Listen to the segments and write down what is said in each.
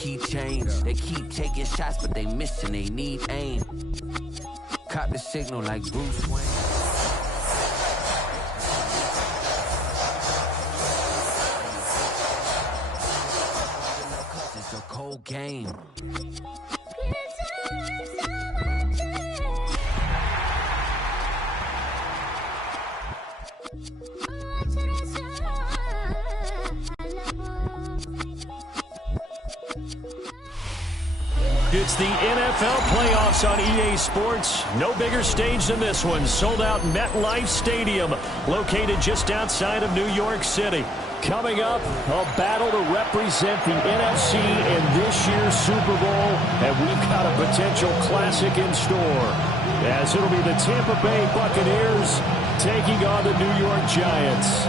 key change. They keep taking shots, but they missing, they need aim. Cop the signal like Bruce Wayne. It's a cold game. It's the NFL playoffs on EA Sports. No bigger stage than this one. Sold out MetLife Stadium, located just outside of New York City. Coming up, a battle to represent the NFC in this year's Super Bowl, and we've got a potential classic in store, as it'll be the Tampa Bay Buccaneers taking on the New York Giants.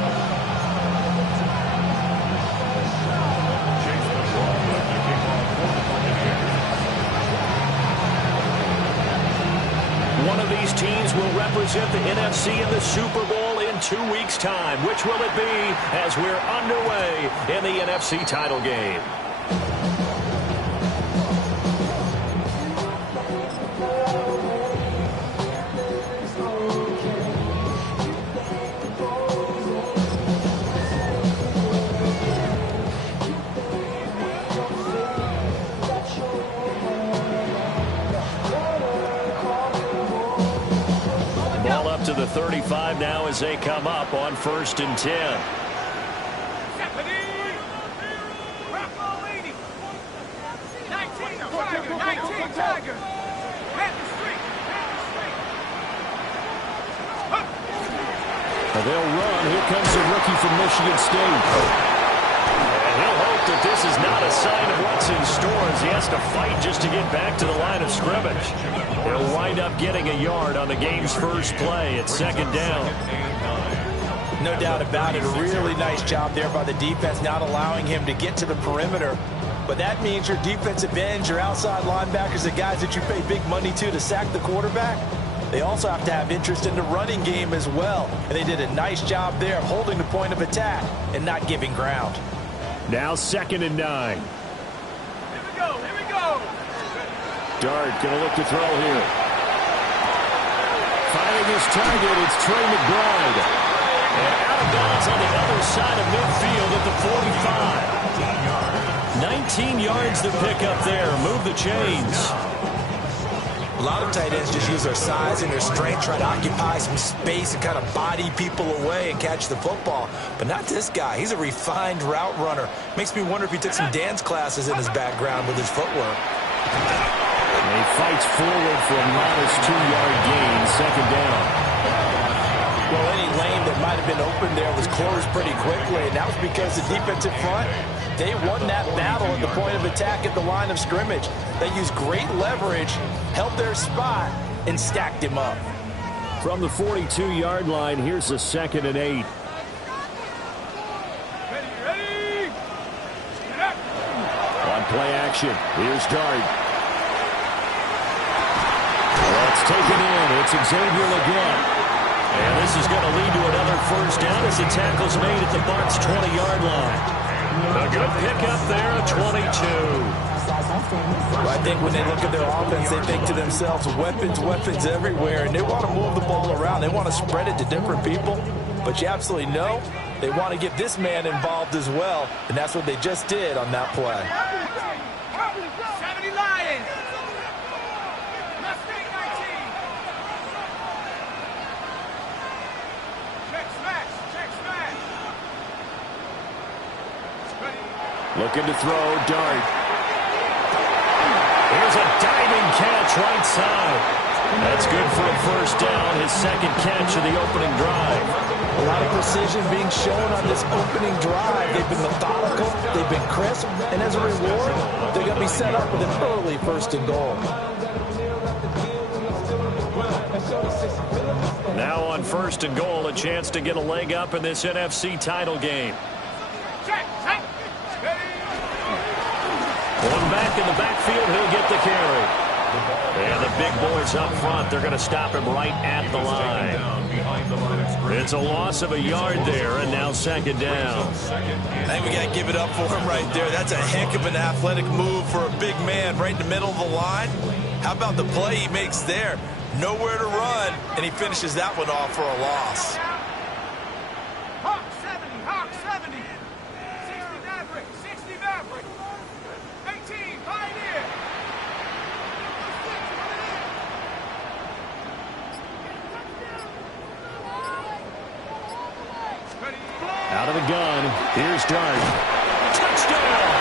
One of these teams will represent the NFC in the Super Bowl in 2 weeks' time. Which will it be as we're underway in the NFC title game? To the 35 now as they come up on 1st and 10. 19 Tiger. They'll run. Here comes the rookie from Michigan State. And he'll hope that this is not a sign of what's in store as he has to fight just to get back to the line of scrimmage. He'll wind up getting a yard on the game's first play at 2nd down. No doubt about it. A really nice job there by the defense, not allowing him to get to the perimeter. But that means your defensive ends, your outside linebackers, the guys that you pay big money to sack the quarterback, they also have to have interest in the running game as well. And they did a nice job there of holding the point of attack and not giving ground. Now 2nd and 9. Here we go. Dart going to look to throw here. Finding his target, it's Trey McBride. And out of bounds on the other side of midfield at the 45. 19 yards to pick up there. Move the chains. A lot of tight ends just use their size and their strength, try to occupy some space and kind of body people away and catch the football. But not this guy. He's a refined route runner. Makes me wonder if he took some dance classes in his background with his footwork. And he fights forward for a modest 2-yard gain, 2nd down. Well, any lane that might have been open there was closed pretty quickly, and that was because the defensive front, they won that battle at the point of attack at the line of scrimmage. They used great leverage, held their spot, and stacked him up. From the 42-yard line, here's the 2nd and 8. Ready. On play action, here's Dart. That's taken in. It's Xavier Legette. And this is going to lead to another 1st down as the tackle's made at the Bucs' 20-yard line. A good pickup there at 22. Well, I think when they look at their offense, they think to themselves, weapons everywhere, and they want to move the ball around. They want to spread it to different people. But you absolutely know they want to get this man involved as well, and that's what they just did on that play. 70 Lions. Looking to throw, Dart. Here's a diving catch right side. That's good for a 1st down, his 2nd catch of the opening drive. A lot of precision being shown on this opening drive. They've been methodical, they've been crisp, and as a reward, they're going to be set up with an early 1st and goal. Now on 1st and goal, a chance to get a leg up in this NFC title game. One back in the backfield, he'll get the carry. And the big boys up front, they're going to stop him right at the line. It's a loss of a yard there, and now second down. I think we got to give it up for him right there. That's a heck of an athletic move for a big man right in the middle of the line. How about the play he makes there? Nowhere to run, and he finishes that one off for a loss. Hawk 70, Hawk 70. 60 Maverick, 60 Maverick. 18, Pioneer. Out of the gun, here's Dart. Touchdown!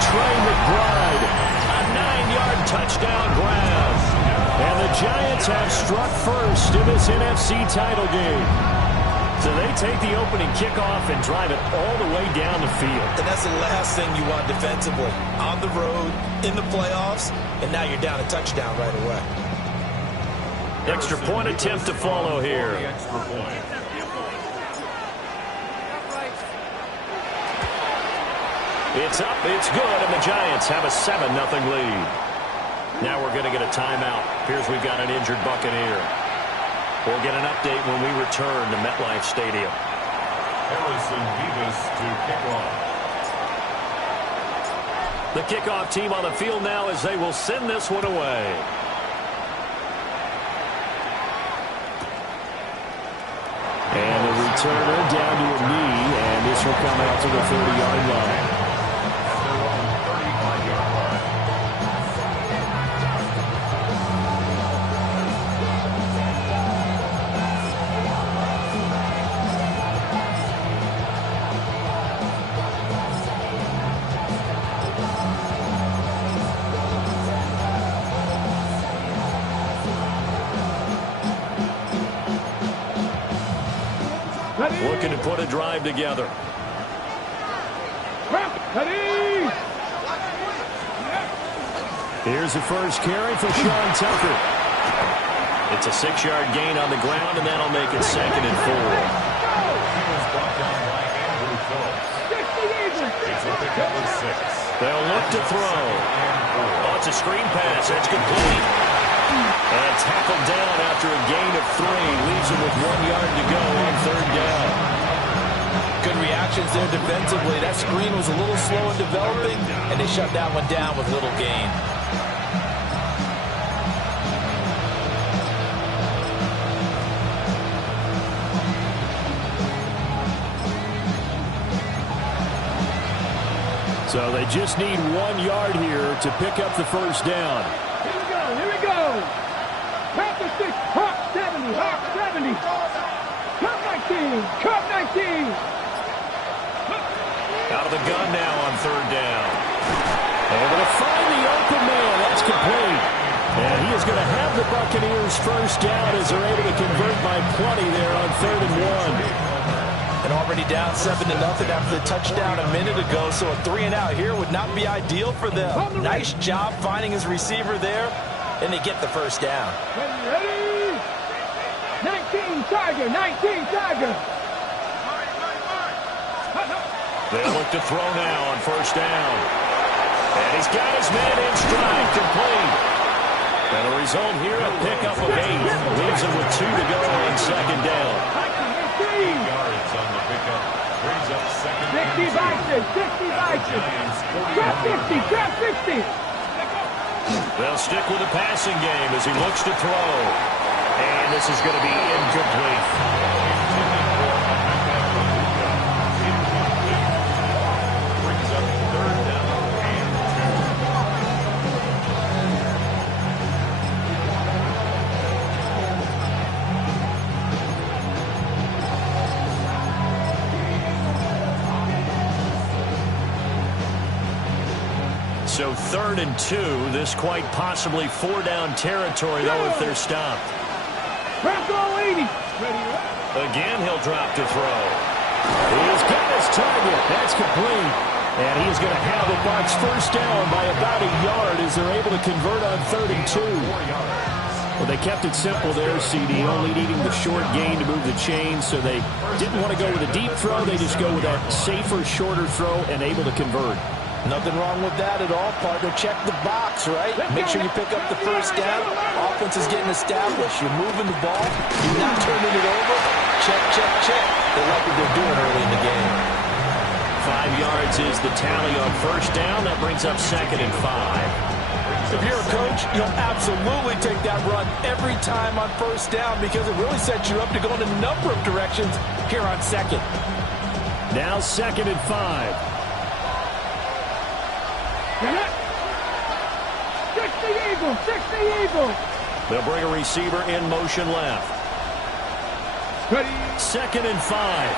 Trey McBride, a 9-yard touchdown grab. And the Giants have struck first in this NFC title game. So they take the opening kickoff and drive it all the way down the field. And that's the last thing you want defensively. On the road, in the playoffs, and now you're down a touchdown right away. Extra point attempt to follow here. It's up, it's good, and the Giants have a 7-0 lead. Now we're going to get a timeout. Appears we've got an injured Buccaneer. We'll get an update when we return to MetLife Stadium. Harrison Vivas to kick off. The kickoff team on the field now as they will send this one away. And the returner down to a knee, and this will come out to the 30-yard line. Looking to put a drive together. Here's the first carry for Sean Tucker. It's a 6-yard gain on the ground, and that'll make it 2nd and 4. They'll look to throw. Oh, it's a screen pass. That's complete. And tackled down after a gain of 3. Leaves him with 1 yard to go on 3rd down. Good reactions there defensively. That screen was a little slow in developing, and they shut that one down with little gain. So they just need 1 yard here to pick up the first down. Here we go, here we go. Panther 6, Hawk 70, Hawk 70. Cup 19, Cup 19. Out of the gun now on 3rd down. Able to find the open man. That's complete. And he is going to have the Buccaneers first down as they're able to convert by plenty there on 3rd and 1. And already down 7-0 after the touchdown a minute ago, so a 3-and-out here would not be ideal for them. Nice job finding his receiver there, and they get the first down. Ready? 19 Tiger, 19 Tiger. They look to throw now on 1st down. And he's got his man in stride, complete. And the result here, a pickup of 8. Leaves him with 2 to go on 2nd down. 8 yards on the pickup. Brings up 2nd and 60 Bison, 60 Bison. Trap 50, trap 50. They'll stick with the passing game as he looks to throw. And this is going to be incomplete. So 3rd and 2, this quite possibly 4-down territory, though, if they're stopped. Bronco 80. Again, he'll drop to throw. He's got his target. That's complete. And he's going to have the Bucs first down by about a yard as they're able to convert on 3rd and 2. Well, they kept it simple there, CD, only needing the short gain to move the chains, so they didn't want to go with a deep throw. They just go with that safer, shorter throw and able to convert. Nothing wrong with that at all, partner. Check the box, right? Make sure you pick up the first down. Offense is getting established. You're moving the ball. You're not turning it over. Check, check, check. They like what they're doing early in the game. 5 yards is the tally on first down. That brings up 2nd and 5. If you're a coach, you'll absolutely take that run every time on first down because it really sets you up to go in a number of directions here on 2nd. Now 2nd and 5. 60 Eagles, 60 Eagles. They'll bring a receiver in motion left. 2nd and 5.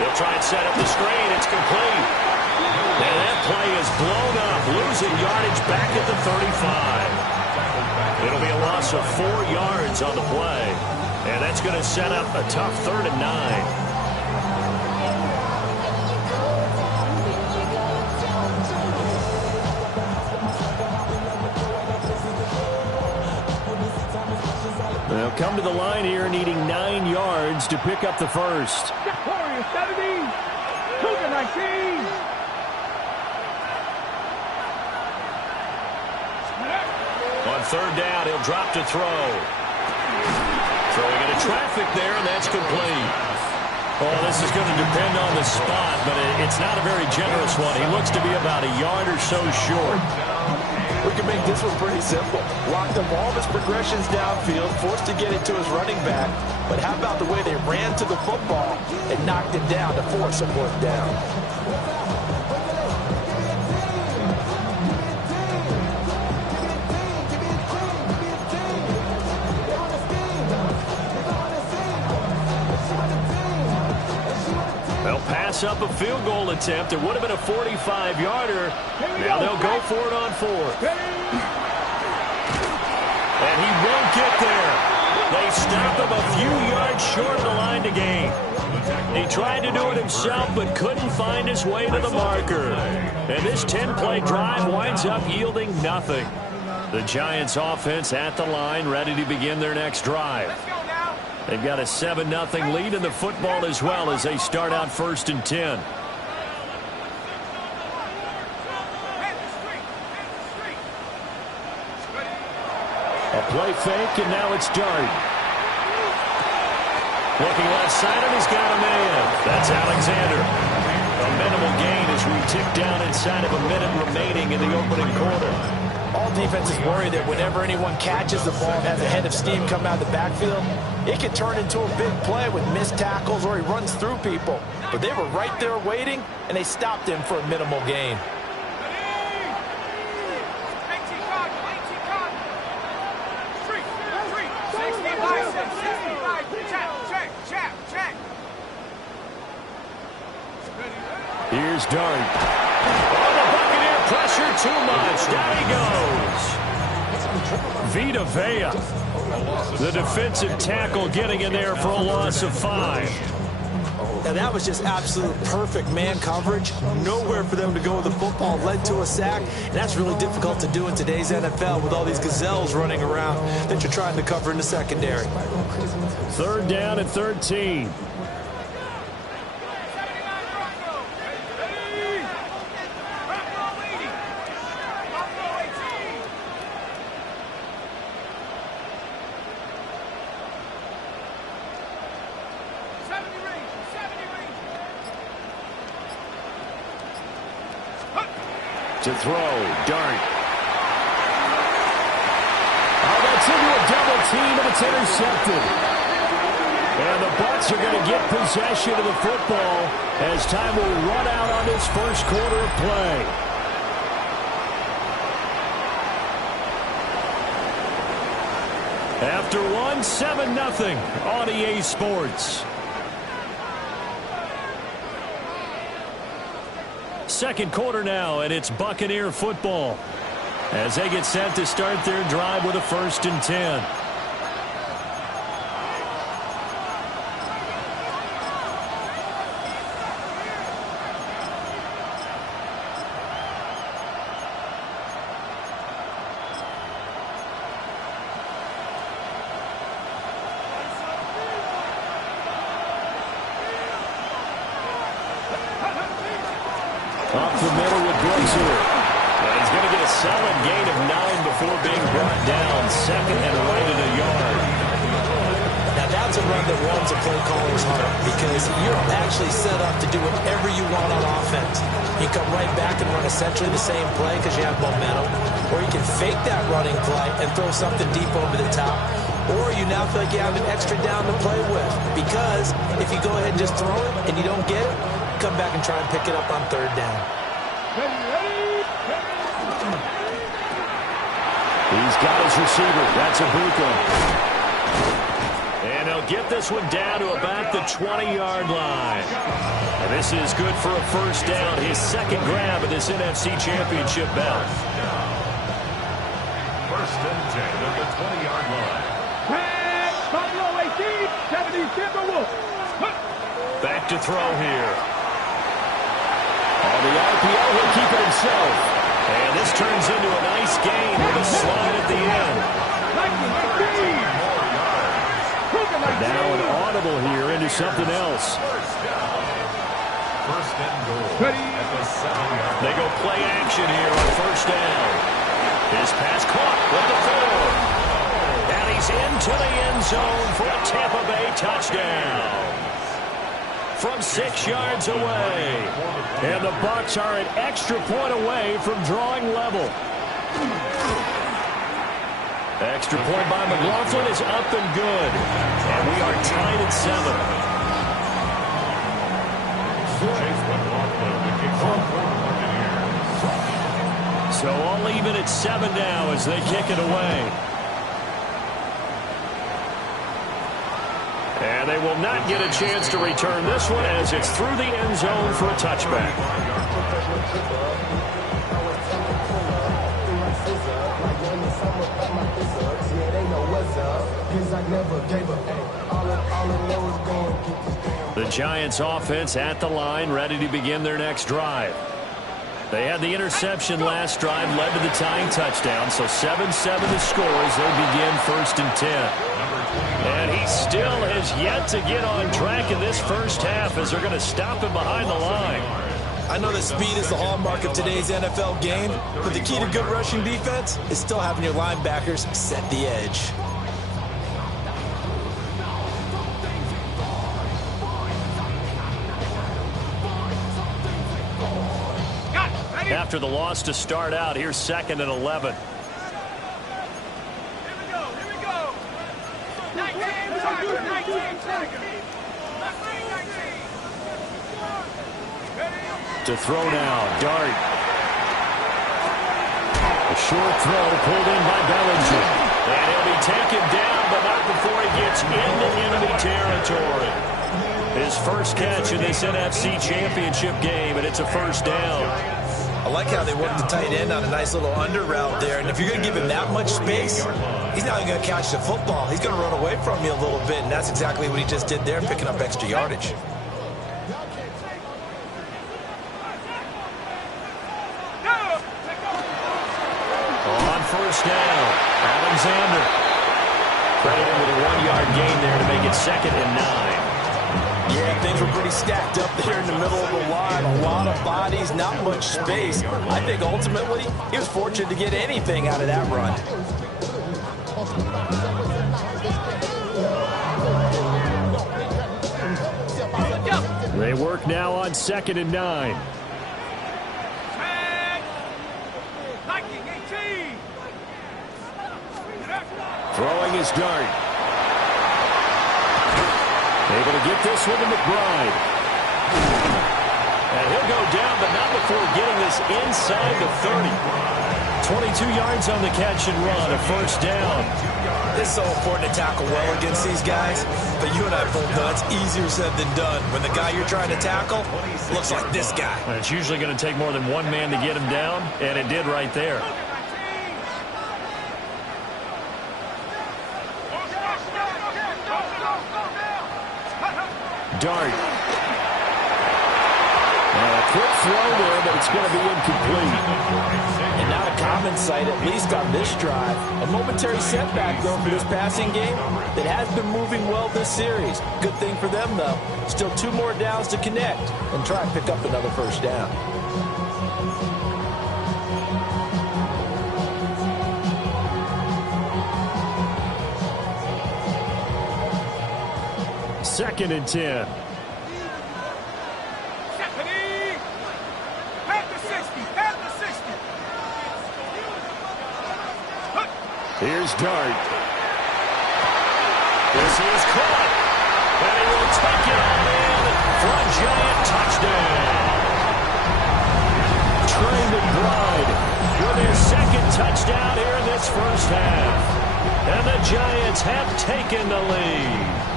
They'll try and set up the screen. It's complete. And that play is blown up, losing yardage back at the 35. It'll be a loss of 4 yards on the play. And that's going to set up a tough 3rd and 9. They'll come to the line here needing 9 yards to pick up the first. Warriors 70, Cougar 19. On 3rd down, he'll drop to throw. Throwing into traffic there, and that's complete. Oh, this is going to depend on the spot, but it's not a very generous one. He looks to be about a yard or so short. We can make this one pretty simple. Lock them all of his progressions downfield, forced to get it to his running back. But how about the way they ran to the football and knocked him down to force a 4th down? They'll pass up a field goal attempt. It would have been a 45-yarder. Now they'll go for it on 4th. And he won't get there. They stop him a few yards short of the line to gain. He tried to do it himself but couldn't find his way to the marker. And this 10-play drive winds up yielding nothing. The Giants offense at the line, ready to begin their next drive. They've got a 7-0 lead in the football as well as they start out 1st and 10. A play fake, and now it's Dart. Looking left side, and he's got a man. That's Alexander. A minimal gain as we tick down inside of a minute remaining in the opening quarter. All defenses worry that whenever anyone catches the ball and has a head of steam come out of the backfield, it can turn into a big play with missed tackles or he runs through people. But they were right there waiting, and they stopped him for a minimal gain. Here's Dart. Oh, the Buccaneer pressure too much. Down he goes. Vita Vea, the defensive tackle, getting in there for a loss of 5. Now that was just absolute perfect man coverage. Nowhere for them to go with the football. Led to a sack. And that's really difficult to do in today's NFL with all these gazelles running around that you're trying to cover in the secondary. 3rd down and 13. To throw, Dart. Oh, that's into a double team, and it's intercepted. And the Bucs are going to get possession of the football as time will run out on this first quarter of play. After one, 7-0 on EA Sports. Second quarter now, and it's Buccaneer football as they get set to start their drive with a 1st and 10. the middle with Brooks here. And he's going to get a solid gain of 9 before being brought down. Second and right at a yard. Now that's a run that warms a play caller's heart because you're actually set up to do whatever you want on offense. You come right back and run essentially the same play because you have momentum. Or you can fake that running play and throw something deep over the top. Or you now feel like you have an extra down to play with. Because if you go ahead and just throw it and you don't get it, come back and try and pick it up on third down. He's got his receiver. That's Ibuka. And he'll get this one down to about the 20-yard line. And this is good for a first down. His second grab of this NFC Championship bout. First and 10 at the 20-yard line. Buffalo 18, 70 Timberwolves. Back to throw here. On the RPO, he'll keep it himself. And this turns into a nice gain with a slide at the end. Now an audible here into something else. First and goal at the 7-yard line. They go play action here on first down. His pass caught with the 4. And he's into the end zone for a Tampa Bay touchdown. From 6 yards away. And the Bucs are an extra point away from drawing level. Extra point by McLaughlin is up and good. And we are tied at 7. Chase McLaughlin, the kickoff for the Buccaneers. So all even at 7 now as they kick it away. And they will not get a chance to return this one as it's through the end zone for a touchback. The Giants offense at the line, ready to begin their next drive. They had the interception last drive, led to the tying touchdown, so 7-7 the score as they begin first and 10. And he still has yet to get on track in this first half as they're going to stop him behind the line. I know that speed is the hallmark of today's NFL game, but the key to good rushing defense is still having your linebackers set the edge. After the loss to start out, here's second and 11. To throw now, Dart. A short throw pulled in by Bellinger. And he'll be taken down, but not before he gets into enemy territory. His first catch in this NFC Championship game, and it's a first down. I like how they worked the tight end on a nice little under route there. And if you're going to give him that much space, he's not even going to catch the football. He's going to run away from you a little bit, and that's exactly what he just did there, picking up extra yardage. On first down, Alexander. Credited with a 1-yard gain there to make it second and 9. Yeah, things were pretty stacked up there in the middle of the line. A lot of bodies, not much space. I think ultimately he was fortunate to get anything out of that run. They work now on second and 9. Throwing his Dart. Able to get this one to McBride. And he'll go down, but not before getting this inside the 30. 22 yards on the catch and run, a first down. It's so important to tackle well against these guys, but you and I both know it's easier said than done. When the guy you're trying to tackle looks like this guy. And it's usually going to take more than one man to get him down, and it did right there. Dart. And a quick throw there, but it's going to be incomplete. And not a common sight, at least on this drive. A momentary setback, though, for this passing game that has been moving well this series. Good thing for them, though. Still 2 more downs to connect and try and pick up another first down. 2nd and 10. Here's Dart. This is caught. And he will take it all in for a Giant touchdown. Trey McBride with his 2nd touchdown here in this first half. And the Giants have taken the lead.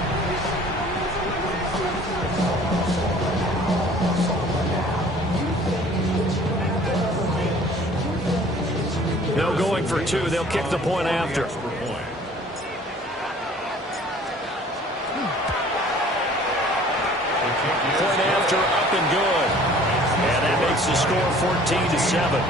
No going for 2. They'll kick the point after. Point after, up and good. And that makes the score 14-7.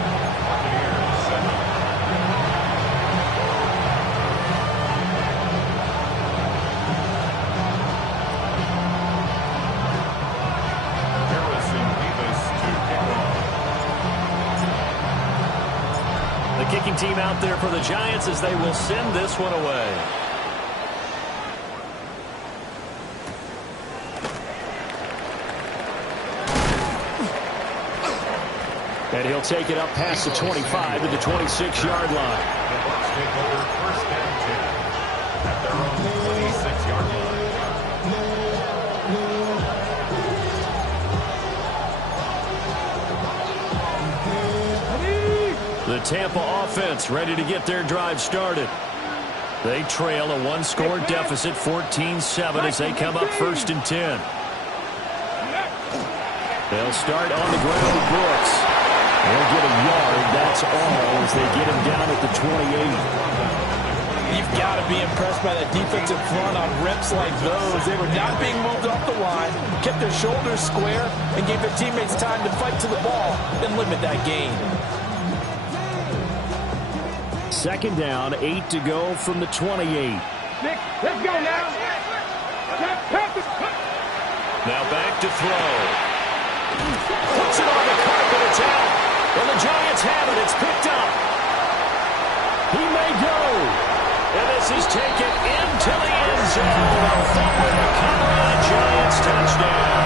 The kicking team out there for the Giants as they will send this one away. And he'll take it up past the 25 to the 26-yard line. The Bucs take over 1st and 10 at their own 26-yard line. The Tampa offense ready to get their drive started. They trail a 1-score deficit, 14-7, as they come up 1st and 10. They'll start on the ground with Brooks. They'll get a yard, that's all, as they get him down at the 28. You've got to be impressed by that defensive front on reps like those. They were not being moved off the line, kept their shoulders square, and gave their teammates time to fight to the ball and limit that gain. 2nd down, 8 to go from the 28. Nick, let's go now. Now back to throw. Puts it on the carpet, it's out. And the Giants have it, it's picked up. He may go. And this is taken into the end zone. A fumble recovery and a Giants touchdown.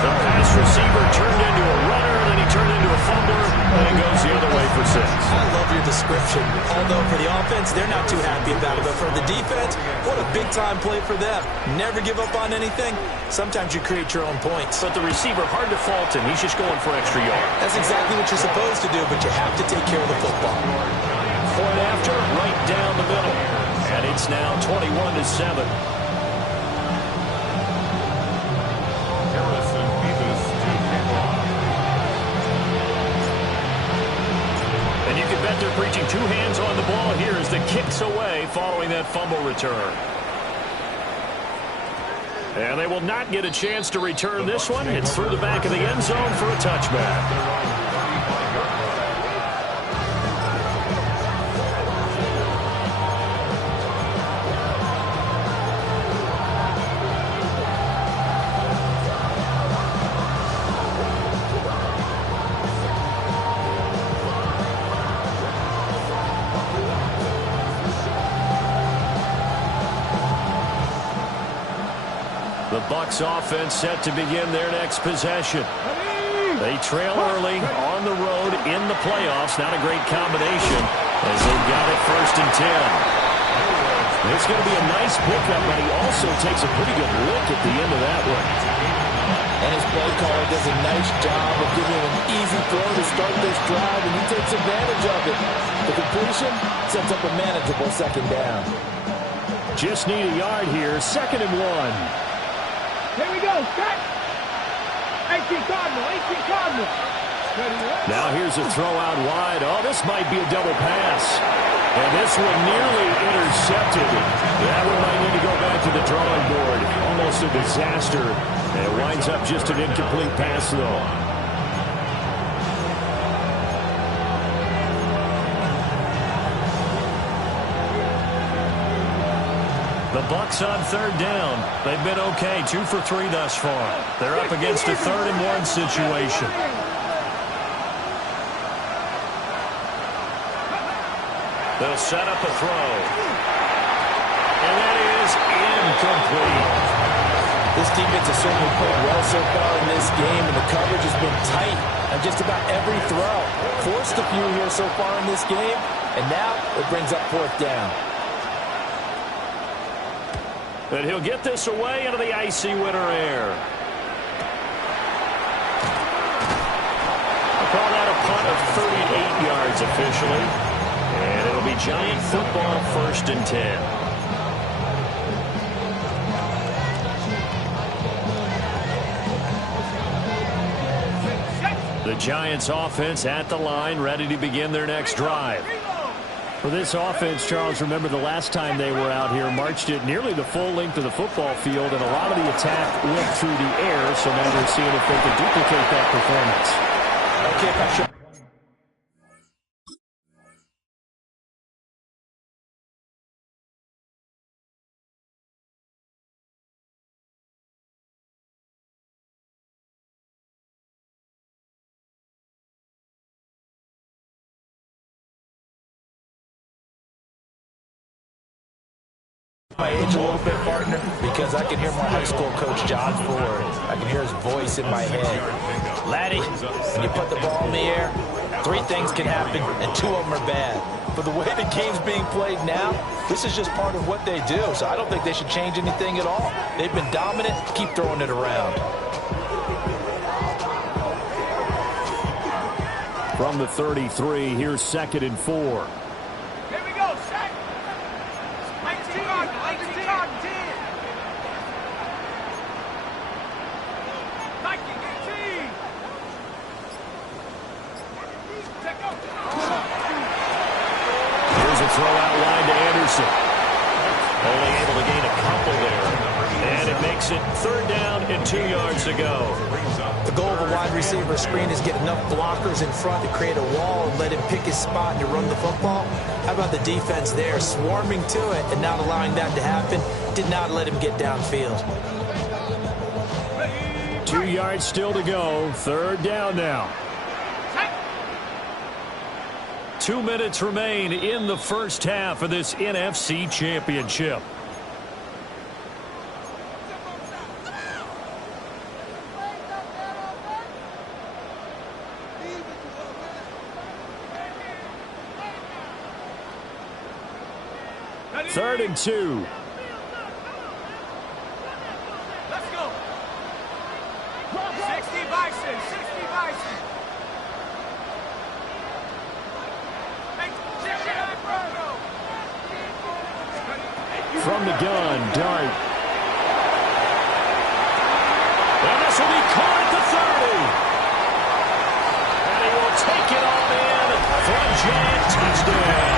The pass receiver turned into a runner, then he turned into a fumbler, and it goes the other way for 6. I love your description. Although for the offense, they're not too happy about it. But for the defense, what a big-time play for them. Never give up on anything. Sometimes you create your own points. But the receiver, hard to fault him. He's just going for extra yards. That's exactly what you're supposed to do, but you have to take care of the football. Point after, right down the middle. And it's now 21-7. And you can bet they're preaching 2 hands on the ball here as the kick's away following that fumble return. And they will not get a chance to return this one. It's through the back of the end zone for a touchback. The Bucs offense set to begin their next possession. They trail early on the road in the playoffs. Not a great combination as they've got it 1st and 10. It's going to be a nice pickup, but he also takes a pretty good lick at the end of that one. And his play caller does a nice job of giving him an easy throw to start this drive, and he takes advantage of it. The completion sets up a manageable 2nd down. Just need a yard here. 2nd and 1. Here we go, set. 18 Cardinal, 18 Cardinal. Now here's a throw out wide. Oh, this might be a double pass. And this one nearly intercepted. That one might need to go back to the drawing board. Almost a disaster. And it winds up just an incomplete pass, though. The Bucs on 3rd down. They've been okay, 2 for 3 thus far. They're up against a 3rd and 1 situation. They'll set up a throw. And that is incomplete. This defense has certainly played well so far in this game, and the coverage has been tight on just about every throw. Forced a few here so far in this game, and now it brings up fourth down. But he'll get this away into the icy winter air. I'll call that a punt of 38 yards officially. And it'll be Giant football, 1st and 10. The Giants offense at the line, ready to begin their next drive. For this offense, Charles, remember the last time they were out here, marched it nearly the full length of the football field, and a lot of the attack went through the air, so now they're seeing if they can duplicate that performance. Okay, Patrick. My age a little bit, partner, because I can hear my high school coach, John Ford. I can hear his voice in my head. Laddie, when you put the ball in the air, 3 things can happen, and 2 of them are bad. But the way the game's being played now, this is just part of what they do, so I don't think they should change anything at all. They've been dominant. Keep throwing it around. From the 33, here's 2nd and 4. Here we go, sack. 19 on 10. 19. Here's a throw out wide to Anderson. Only able to gain a couple there. And it makes it 3rd down and 2 yards to go. The goal of a wide receiver screen is get enough blockers in front to create a wall and let him pick his spot and to run the football. How about the defense there, swarming to it and not allowing that to happen? Did not let him get downfield. 2 yards still to go. 3rd down now. 2 minutes remain in the first half of this NFC Championship. Third and 2. Let's go. 60 Bison. 60 Bison. From the gun, Dart. And this will be caught at the 30. And he will take it on in for a Giant touchdown.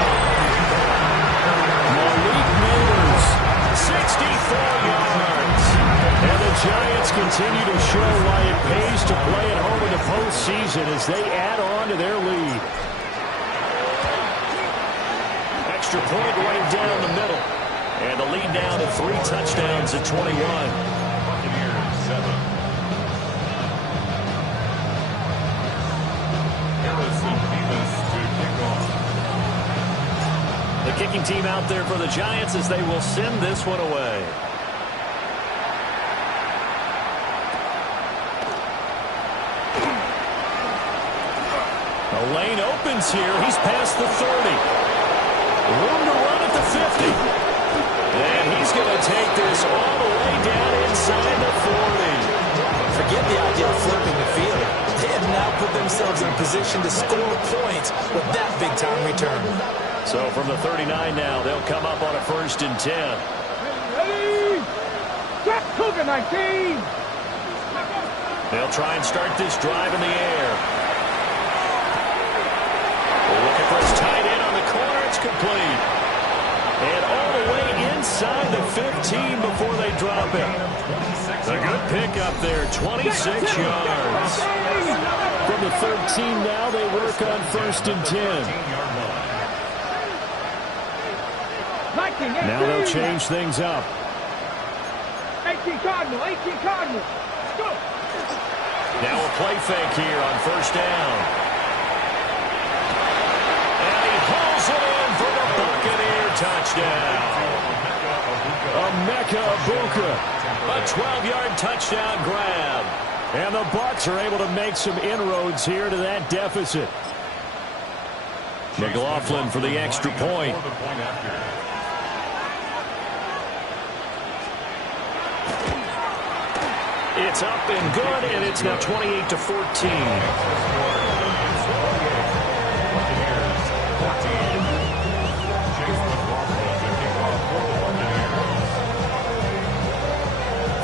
Malik Neighbors, 64 yards. And the Giants continue to show why it pays to play at home in the postseason as they add on to their lead. Extra point right down the middle. And the lead down to 3 touchdowns at 21. Buccaneers 7. Harrison Beavis to kick off. The kicking team out there for the Giants as they will send this one away. The lane opens here. He's past the 30. Room to run at the 50. And he's going to take this all the way down inside the 40. Forget the idea of flipping the field. They have now put themselves in a position to score points with that big-time return. So from the 39 now, they'll come up on a 1st and 10. Ready? Jack Cougar 19. They'll try and start this drive in the air. Looking for his tight end on the corner. It's complete. And all the way inside the 15 before they drop it. A good pickup there, 26 yards. From the 13 now, they work on 1st and 10. Now they'll change things up. 18 Cardinal. 18 Cardinal. Let's go. Now a play fake here on 1st down. And he pulls it in for the Buccaneer touchdown. Emeka Egbuka. A 12-yard touchdown grab. And the Bucs are able to make some inroads here to that deficit. McLaughlin for the extra point. It's up and good, and it's now 28-14.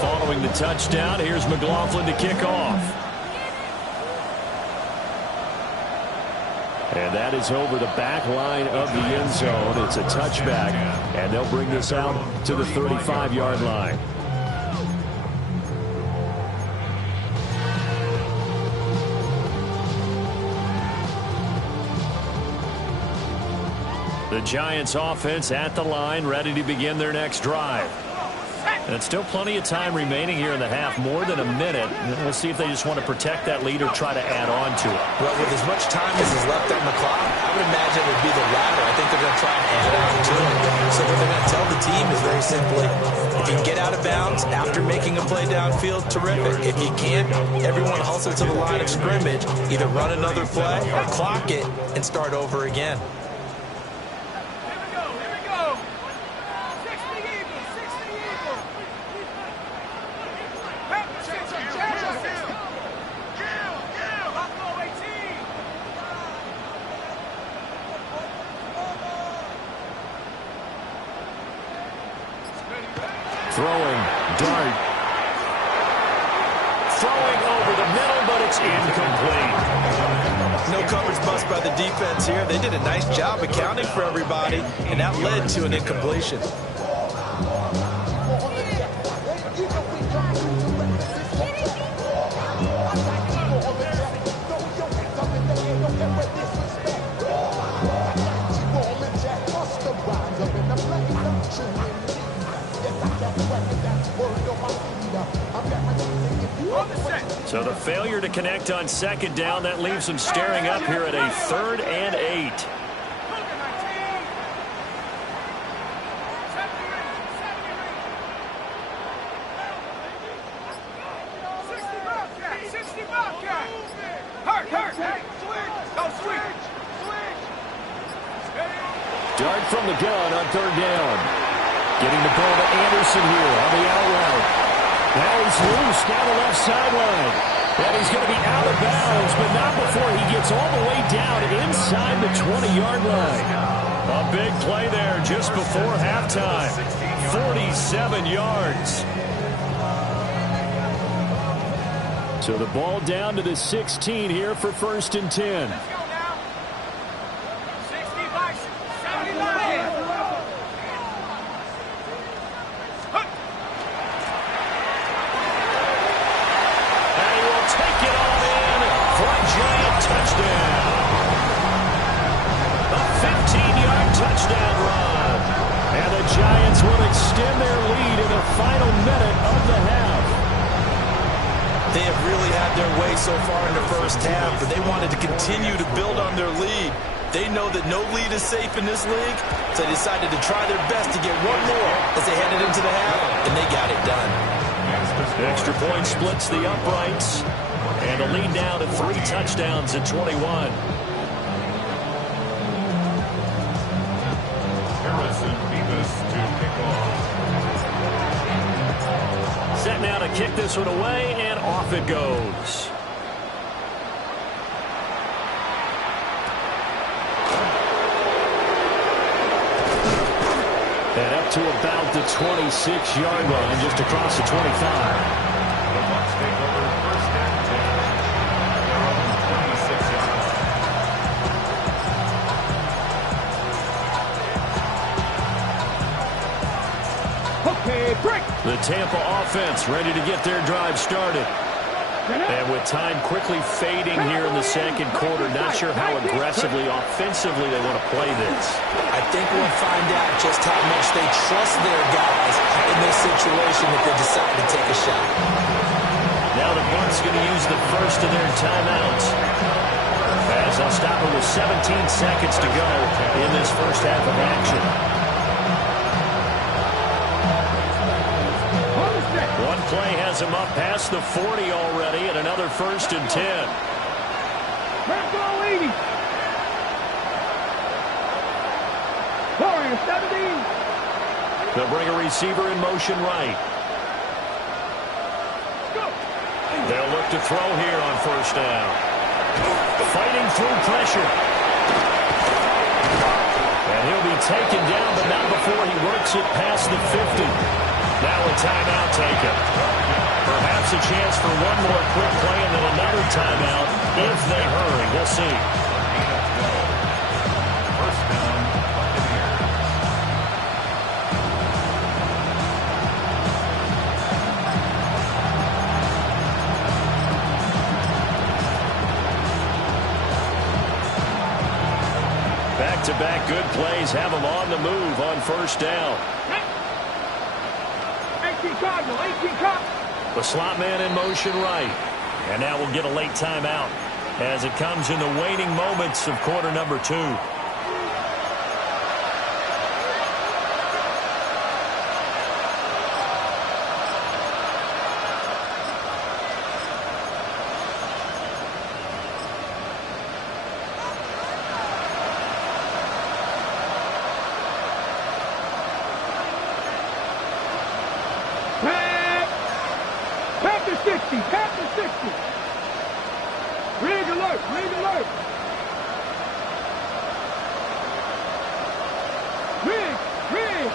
Following the touchdown, here's McLaughlin to kick off. And that is over the back line of the end zone. It's a touchback, and they'll bring this out to the 35-yard line. The Giants offense at the line, ready to begin their next drive. And still plenty of time remaining here in the half, more than a minute. We'll see if they just want to protect that lead or try to add on to it. Well, with as much time as is left on the clock, I would imagine it would be the latter. I think they're going to try and add on to it. So what they're going to tell the team is very simply, if you can get out of bounds after making a play downfield, terrific. If you can't, everyone hustle to the line of scrimmage, either run another play or clock it and start over again. Throwing, dart. Throwing over the middle, but it's incomplete. No coverage bust by the defense here. They did a nice job accounting for everybody, and that led to an incompletion. So the failure to connect on second down, that leaves them staring up here at a 3rd and 8. Dart from the gun on 3rd down. Getting the ball to Anderson here on the out route. Now he's loose down the left sideline. And he's going to be out of bounds, but not before he gets all the way down inside the 20-yard line. A big play there just before halftime. 47 yards. So the ball down to the 16 here for 1st and 10. Touchdown run. And the Giants will extend their lead in the final minute of the half. They have really had their way so far in the first half, but they wanted to continue to build on their lead. They know that no lead is safe in this league, so they decided to try their best to get one more as they headed into the half, and they got it done. Extra point splits the uprights, and the lead now to 3 touchdowns at 21. Set now to kick this one away, and off it goes. And up to about the 26-yard line, just across the 25. The Bucs take over 1st and 10. Their own 26 yards. Okay, break. The Tampa offense ready to get their drive started. And with time quickly fading here in the second quarter, not sure how aggressively, offensively they want to play this. I think we'll find out just how much they trust their guys in this situation if they decide to take a shot. Now the Bucs going to use the first of their timeouts. As they'll stop it with 17 seconds to go in this first half of action. play has him up past the 40 already and another 1st and 10. Let's go, 80. Scoring 70. They'll bring a receiver in motion right. They'll look to throw here on 1st down. Fighting through pressure. And he'll be taken down, but not before he works it past the 50. Now a timeout taken. Perhaps a chance for one more quick play and then another timeout if they hurry. We'll see. First down, Buccaneers. Back-to-back good plays have them on the move on 1st down. 18 Cardinal, 18 Cardinal. The slot man in motion right. And now we'll get a late timeout as it comes in the waning moments of quarter number 2. Rig alert, rig alert. Rig, rig.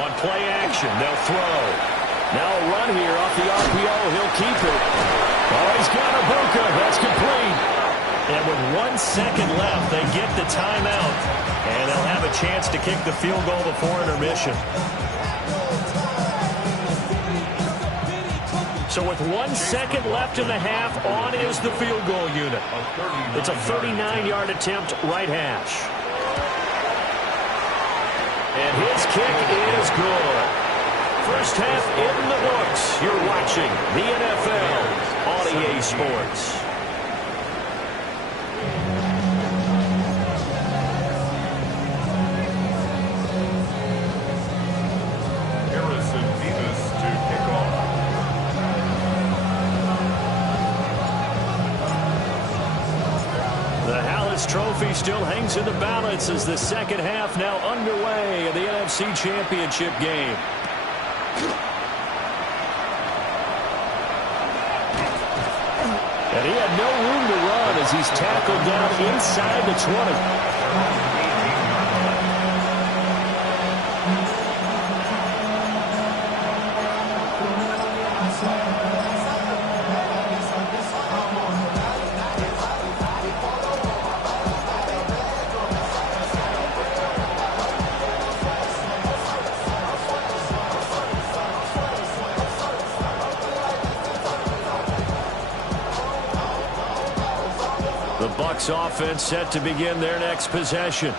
On play action, they'll throw. Now a run here off the RPO. He'll keep it. Oh, he's got Ibuka. That's complete. And with 1 second left, they get the timeout. And they'll have a chance to kick the field goal before intermission. So with 1 second left in the half, on is the field goal unit. It's a 39-yard attempt, right hash. And his kick is good. First half in the books. You're watching the NFL on EA Sports. Harrison Davis to kick off. The Hallis Trophy still hangs in the balance as the second half now underway in the NFC Championship game. And he had no room to run as he's tackled down inside the 20. Offense set to begin their next possession.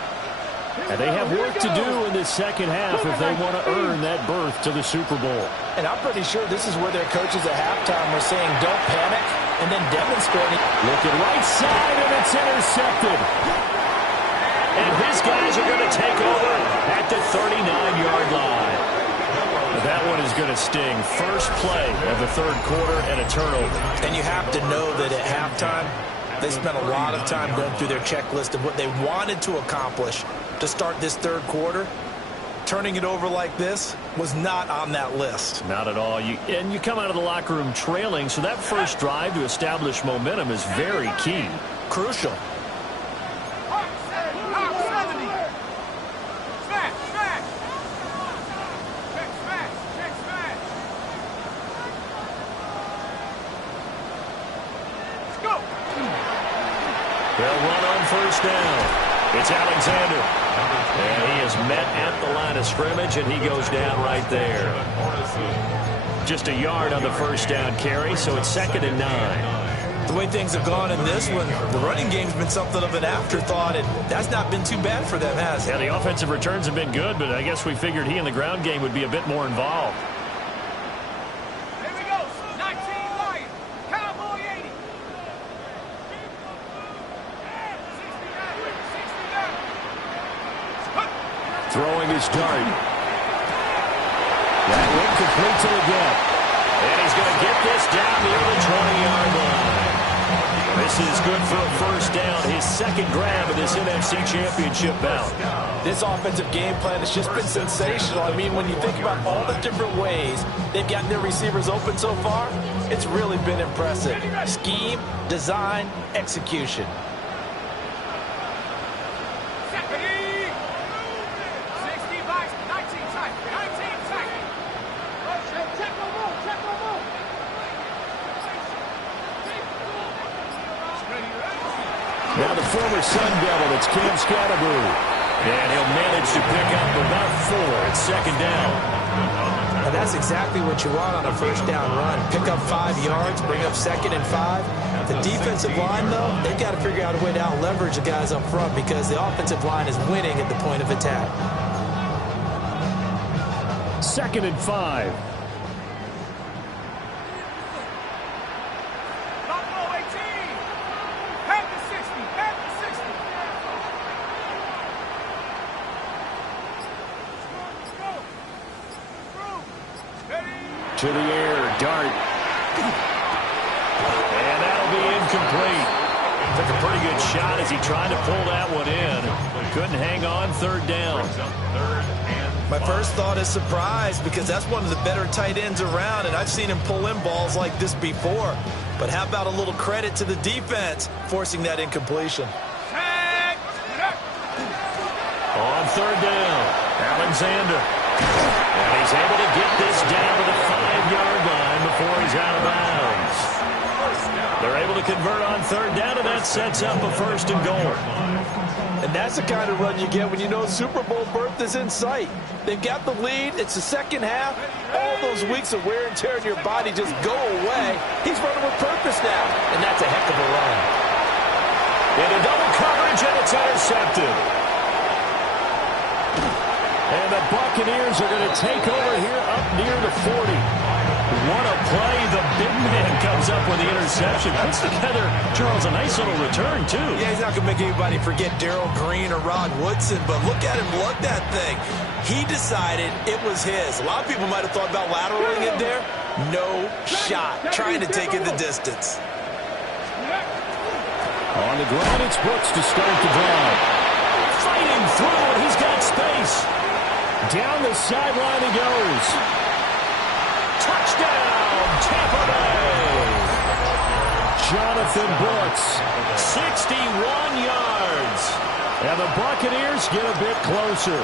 And they have work to do in this second half if they want to earn that berth to the Super Bowl. And I'm pretty sure this is where their coaches at halftime were saying, don't panic, and then demonstrating. Looking right side, and it's intercepted. And his guys are going to take over at the 39-yard line. That one is going to sting. First play of the third quarter and a turnover. And you have to know that at halftime, they spent a lot of time going through their checklist of what they wanted to accomplish to start this third quarter. Turning it over like this was not on that list. Not at all. And you come out of the locker room trailing, so that first drive to establish momentum is very key. Crucial. They'll run on first down. It's Alexander. And he is met at the line of scrimmage, and he goes down right there. Just a yard on the first down carry, so it's 2nd and 9. The way things have gone in this one, the running game's been something of an afterthought, and that's not been too bad for them, has it? Yeah, the offensive returns have been good, but I guess we figured he in the ground game would be a bit more involved. Throwing his dart. That incomplete to the gap. And he's going to get this down near the 20-yard line. This is good for a first down. His second grab of this NFC Championship bout. This offensive game plan has just been sensational. I mean, when you think about all the different ways they've gotten their receivers open so far, it's really been impressive. Scheme, design, execution. Now the former Sun Devil, it's Cam Scatterboo. And he'll manage to pick up about 4 at second down. And that's exactly what you want on a first down run. Pick up 5 yards, bring up 2nd and 5. The defensive line, though, they've got to figure out a way to out-leverage the guys up front because the offensive line is winning at the point of attack. 2nd and 5. To the air, dart. And that'll be incomplete. Took a pretty good shot as he tried to pull that one in. Couldn't hang on, 3rd down. My first thought is surprise because that's one of the better tight ends around, and I've seen him pull in balls like this before. But how about a little credit to the defense forcing that incompletion? On 3rd down, Alexander. And he's able to get this down to the 5-yard line before he's out of bounds. They're able to convert on 3rd down, and that sets up a 1st and goal. And that's the kind of run you get when you know Super Bowl berth is in sight. They've got the lead. It's the second half. All those weeks of wear and tear in your body just go away. He's running with purpose now, and that's a heck of a run. Into double coverage, and it's intercepted. And the Buccaneers are going to take over here up near the 40. What a play. The big man comes up with the interception. Puts together, Charles, a nice little return, too. Yeah, he's not going to make anybody forget Darrell Green or Rod Woodson, but look at him lug that thing. He decided it was his. A lot of people might have thought about lateraling it there. No shot. Trying to take it the distance. On the ground, it's Brooks to start the drive. Fighting through, and he's got space. Down the sideline he goes. Touchdown, Tampa Bay. Jonathan Brooks, 61 yards. And the Buccaneers get a bit closer.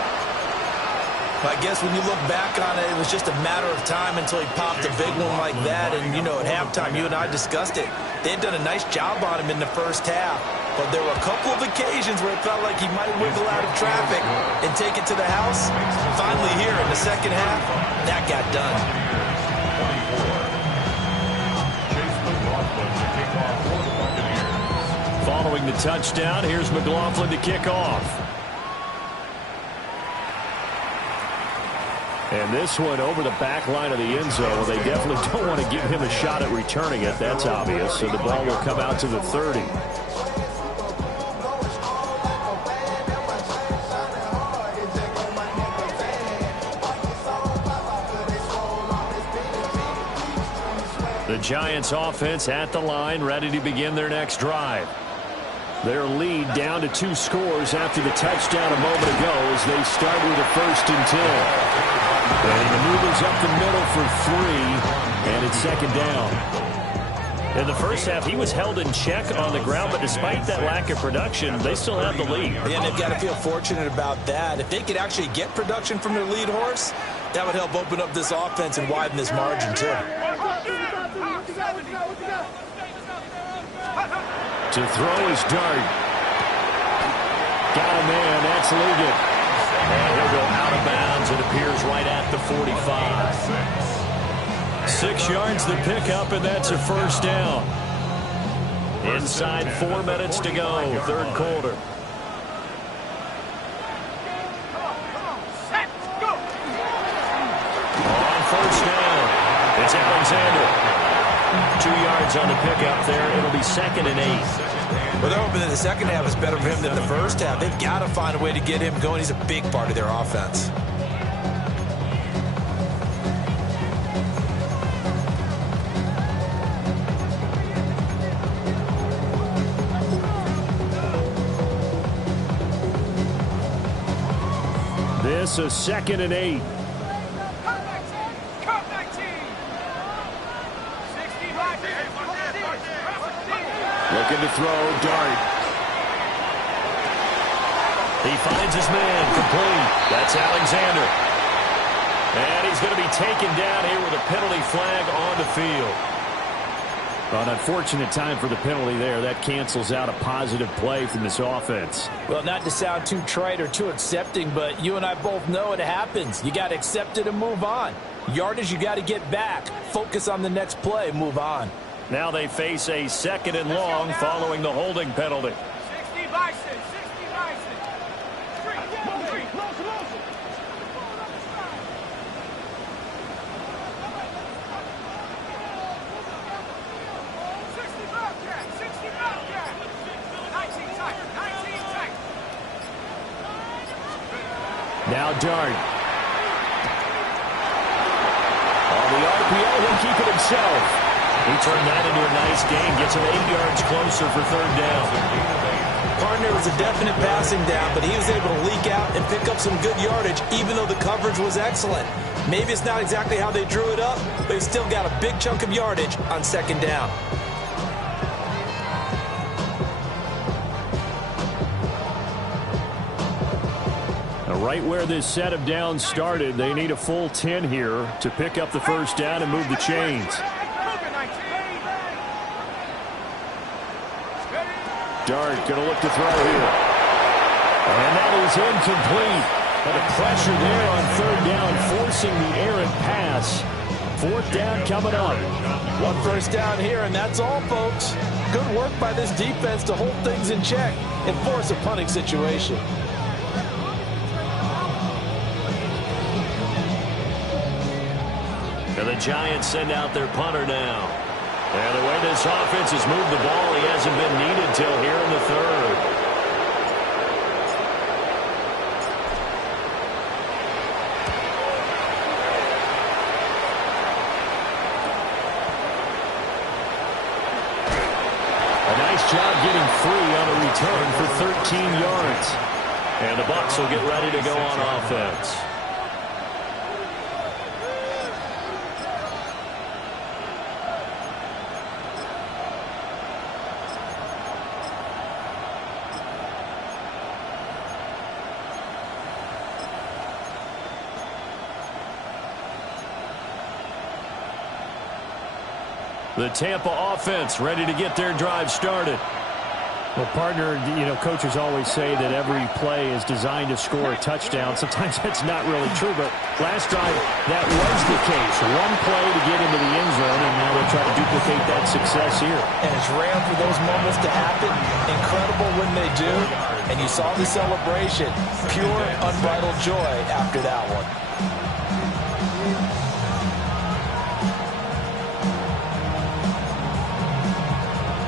I guess when you look back on it, it was just a matter of time until he popped a big one like that. And, you know, at halftime, you and I discussed it. They had done a nice job on him in the first half. But there were a couple of occasions where it felt like he might wiggle out of traffic and take it to the house. Finally here in the second half, that got done. Following the touchdown, here's McLaughlin to kick off. And this one over the back line of the end zone. They definitely don't want to give him a shot at returning it. That's obvious. So the ball will come out to the 30. The Giants offense at the line, ready to begin their next drive. Their lead down to 2 scores after the touchdown a moment ago as they start with a 1st and 10. And the move is up the middle for 3, and it's 2nd down. In the first half, he was held in check on the ground, but despite that lack of production, they still have the lead. And they've got to feel fortunate about that. If they could actually get production from their lead horse, that would help open up this offense and widen this margin, too. To throw his dart. Got a man, that's Ligon. And he'll go out of bounds. It appears right at the 45. 6 yards the pickup, and that's a 1st down. Inside 4 minutes to go, 3rd quarter. On 1st down, it's Alexander. 2 yards on the pickup there. It'll be 2nd and 8. Well, they're hoping that the second half is better for him than the first half. They've got to find a way to get him going. He's a big part of their offense. This is 2nd and 8. Looking to throw, Dart. He finds his man, complete. That's Alexander. And he's going to be taken down here with a penalty flag on the field. An unfortunate time for the penalty there. That cancels out a positive play from this offense. Well, not to sound too trite or too accepting, but you and I both know it happens. You got to accept it and move on. Yardage, you got to get back. Focus on the next play, move on. Now they face a 2nd and long following the holding penalty. 60 Bison, 60 Bison. Now Dart. On the RPO, he'll keep it himself. He turned that into a nice gain, gets him 8 yards closer for 3rd down. Partner was a definite passing down, but he was able to leak out and pick up some good yardage, even though the coverage was excellent. Maybe it's not exactly how they drew it up, but he still got a big chunk of yardage on 2nd down. Right where this set of downs started, they need a full 10 here to pick up the 1st down and move the chains. Dart going to look to throw here. And that is incomplete. And the pressure there on 3rd down, forcing the errant pass. 4th down coming up. 1 first down here, and that's all, folks. Good work by this defense to hold things in check and force a punting situation. And the Giants send out their punter now. And the way this offense has moved the ball, he hasn't been needed till here in the 3rd. A nice job getting free on a return for 13 yards. And the Bucs will get ready to go on offense. The Tampa offense ready to get their drive started. Well, partner, coaches always say that every play is designed to score a touchdown. Sometimes that's not really true, but last drive, that was the case. One play to get into the end zone, and now they'll try to duplicate that success here. And it's rare for those moments to happen. Incredible when they do. And you saw the celebration. Pure, unbridled joy after that one.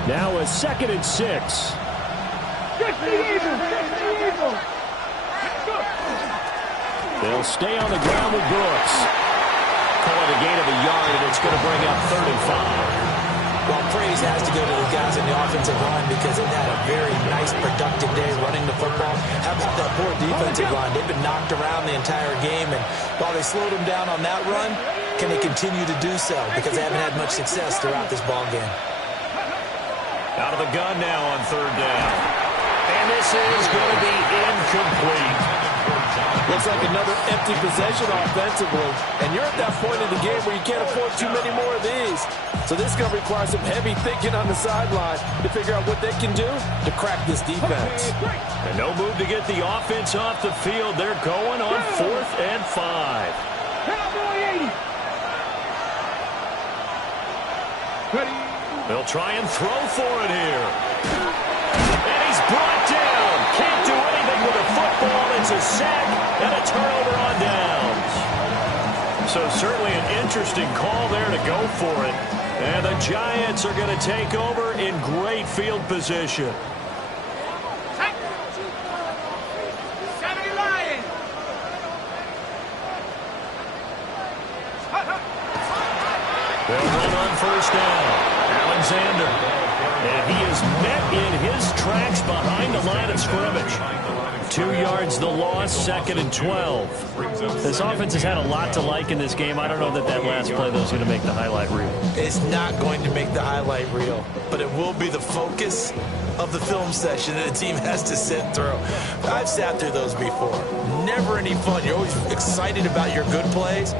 Now a 2nd and 6. 60 Eagles! They'll stay on the ground with Brooks. Call it a gain of a yard, and it's going to bring up 3rd and 5. Well, praise has to go to the guys in the offensive line because they've had a very nice, productive day running the football. How about that poor defensive line? They've been knocked around the entire game, and while they slowed them down on that run, can they continue to do so? Because they haven't had much success throughout this ball game. Out of the gun now on 3rd down. And this is going to be incomplete. Looks like another empty possession offensively. And you're at that point in the game where you can't afford too many more of these. So this is going to require some heavy thinking on the sideline to figure out what they can do to crack this defense. And no move to get the offense off the field. They're going on 4th and 5. Cowboy 80. Ready. They'll try and throw for it here. And he's brought down. Can't do anything with the football. It's a sack and a turnover on downs. So certainly an interesting call there to go for it. And the Giants are going to take over in great field position. They'll run on first down. Alexander. And he is met in his tracks behind the line of scrimmage. 2 yards the loss, 2nd and 12. This offense has had a lot to like in this game. I don't know that last play, though, is going to make the highlight reel. It's not going to make the highlight reel, but it will be the focus of the film session that the team has to sit through. I've sat through those before. Never any fun. You're always excited about your good plays.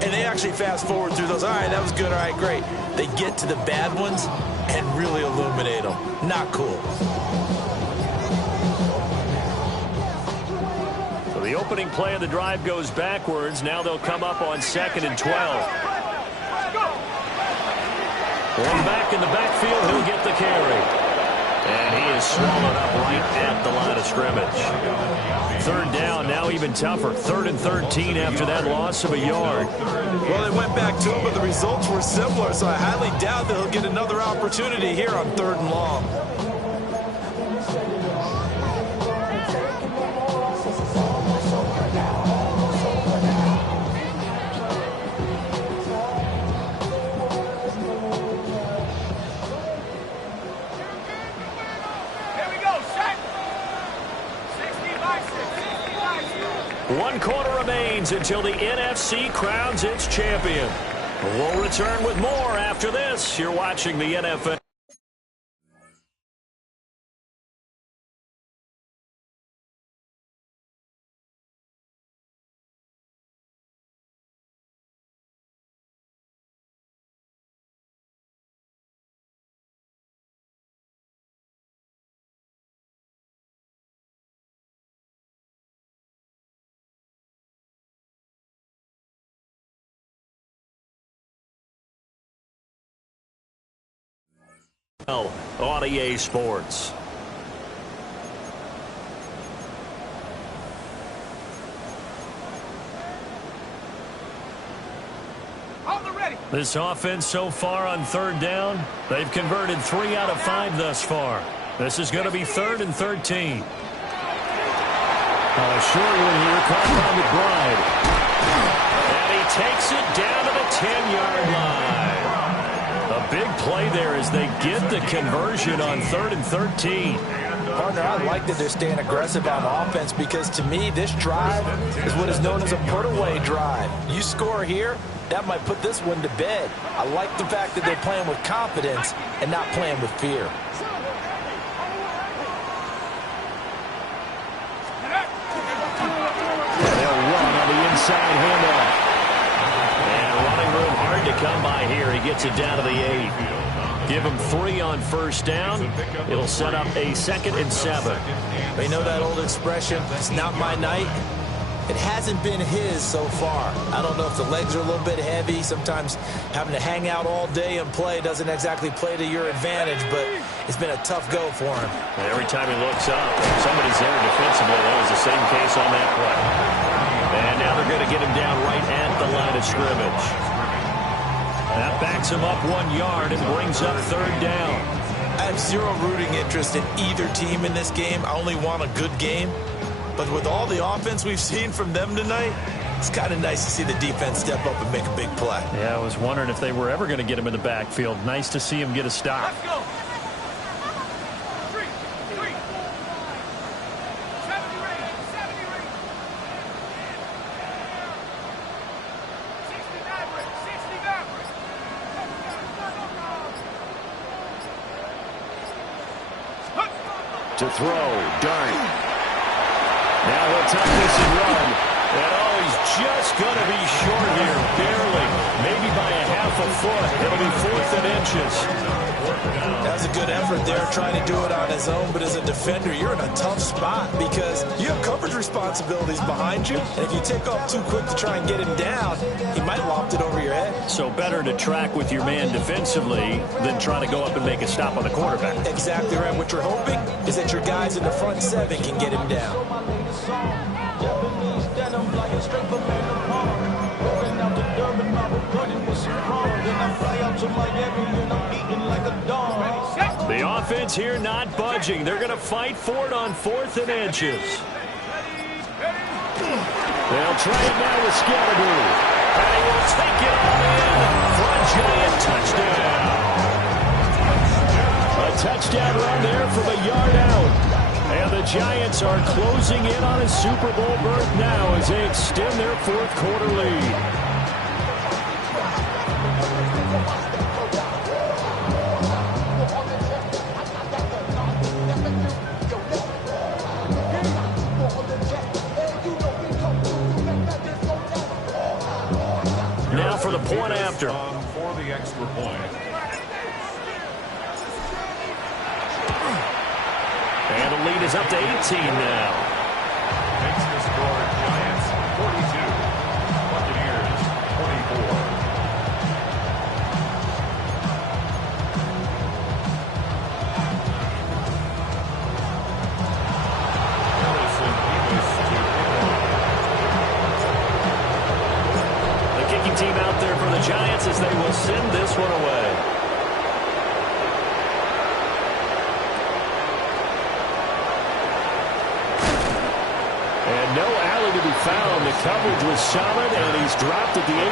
And they actually fast forward through those. All right, that was good. All right, great. They get to the bad ones and really illuminate them. Not cool. So the opening play of the drive goes backwards. Now they'll come up on 2nd and 12. One back in the backfield. He'll get the carry. And he is swallowed up right at the line of scrimmage. 3rd down, now even tougher. 3rd and 13 after that loss of a yard. Well, they went back to him, but the results were similar, so I highly doubt that he'll get another opportunity here on 3rd and long. One quarter remains until the NFC crowns its champion. We'll return with more after this. You're watching the NFL. On EA Sports. This offense so far on 3rd down, they've converted 3 out of 5 thus far. This is going to be 3rd and 13. Short one here, caught by McBride. And he takes it down to the 10-yard line. A big play there as they get the conversion on 3rd and 13. Partner, I like that they're staying aggressive on offense because, to me, this drive is what is known as a put-away drive. You score here, that might put this one to bed. I like the fact that they're playing with confidence and not playing with fear. They'll run on the inside handoff. And running room hard to come by here. He gets it down to the 8. Give him 3 on first down. It'll set up a 2nd and 7. You know that old expression, it's not my night? It hasn't been his so far. I don't know if the legs are a little bit heavy. Sometimes having to hang out all day and play doesn't exactly play to your advantage, but it's been a tough go for him. And every time he looks up, somebody's there defensively. That was the same case on that play. And now they're going to get him down right at the line of scrimmage. That backs him up 1 yard and brings up 3rd down. I have zero rooting interest in either team in this game. I only want a good game. But with all the offense we've seen from them tonight, it's kind of nice to see the defense step up and make a big play. Yeah, I was wondering if they were ever going to get him in the backfield. Nice to see him get a stop. Let's go. 3, 3. 70 rate. 69 rate. 69 rate. To throw, Dart. Now he'll tuck this and run. And he's just going to be short here, barely. Maybe by a half a foot. It'll be 4th and inches. That was a good effort there, trying to do it on his own. But as a defender, you're in a tough spot because you have coverage responsibilities behind you. And if you take off too quick to try and get him down, he might loft it over your head. So better to track with your man defensively than try to go up and make a stop on the quarterback. Exactly right. What you're hoping is that your guys in the front 7 can get him down. The offense here not budging. They're going to fight for it on 4th and inches. They'll try it now with Scalaboo. And he will take it all in for a giant touchdown. A touchdown run there from a yard out. And the Giants are closing in on a Super Bowl berth now as they extend their 4th quarter lead. Now for the point after. For the extra point. And the lead is up to 18 now. Makes the score Giants 42, Buccaneers 24. The kicking team out there for the Giants as they will send this one away. No alley to be found. The coverage was solid, and he's dropped at the 18.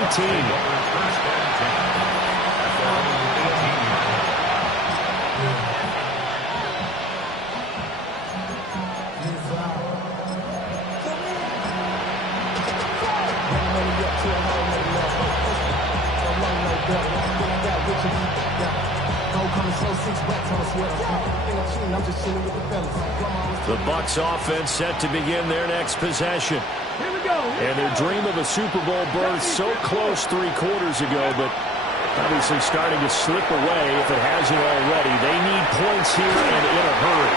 The Bucs offense set to begin their next possession. Here we go. And their dream of a Super Bowl berth so close 3 quarters ago, but obviously starting to slip away if it hasn't already. They need points here and in a hurry.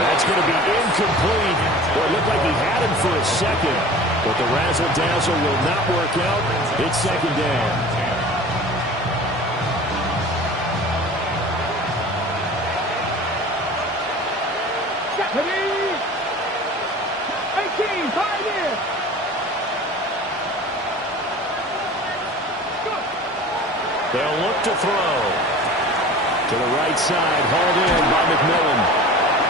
That's going to be incomplete. Boy, it looked like he had him for a second, but the razzle-dazzle will not work out. It's 2nd down. They'll look to throw. To the right side, hauled in by McMillan.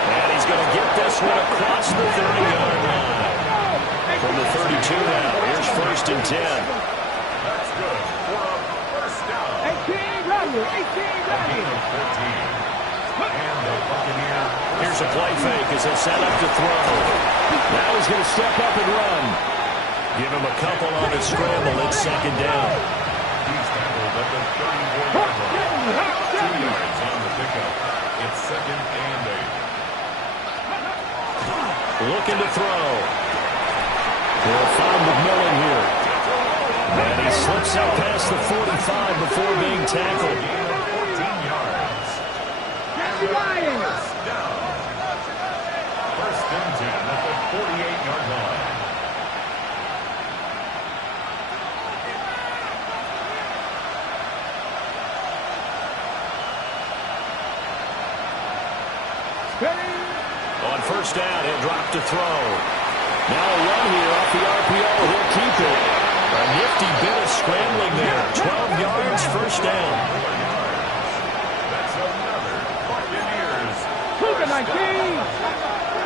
And he's going to get this one across the 30-yard line. From the 32 now, here's 1st and 10. That's good for a first down. 18 running, 18 running. 14. And the Buccaneer. Here's a play fake as they set up to throw. Now he's going to step up and run. Give him a couple on the scramble. It's 2nd down. He's handled at the 34-yard line. 2 yards on the pickup. It's 2nd and 8. Looking to throw. They'll find McMillan here. And he slips out past the 45 before being tackled. 14 yards. First down. 1st and 10 at the 48-yard line. On 1st down, he'll drop to throw. Now a run here off the RPO. He'll keep it. A nifty bit of scrambling there. 12 yards, 1st down. That's another Buccaneers. Look at my team.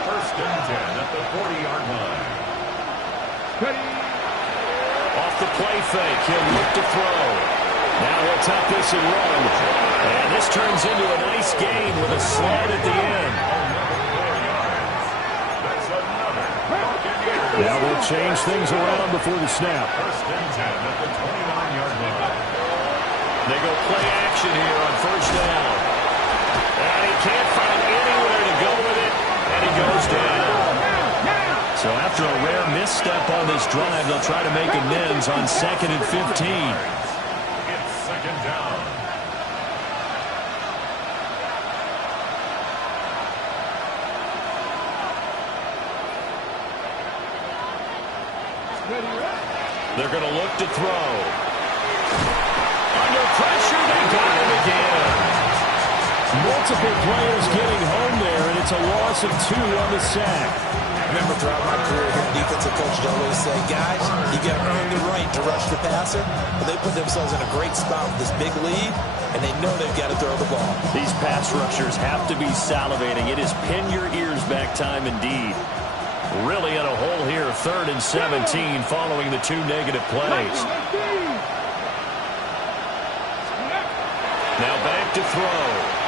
1st and 10 at the 40-yard line. Off the play fake, he'll look to throw. Now he'll tuck this and run. And this turns into a nice gain with a slide at the end. Now we'll change things around before the snap. 1st and 10 at the 29-yard line. They go play action here on 1st down. And he can't find anywhere to go with it, and he goes down. So after a rare misstep on this drive, they'll try to make amends on 2nd and 15. It's 2nd down. They're going to look to throw. Under pressure, they got him again. Multiple players getting home there, and it's a loss of 2 on the sack. I remember throughout my career here, defensive coaches always say, guys, you got to earn the right to rush the passer. But they put themselves in a great spot with this big lead, and they know they've got to throw the ball. These pass rushers have to be salivating. It is pin your ears back time indeed. Really in a hole here, 3rd and 17 following the 2 negative plays. Now back to throw.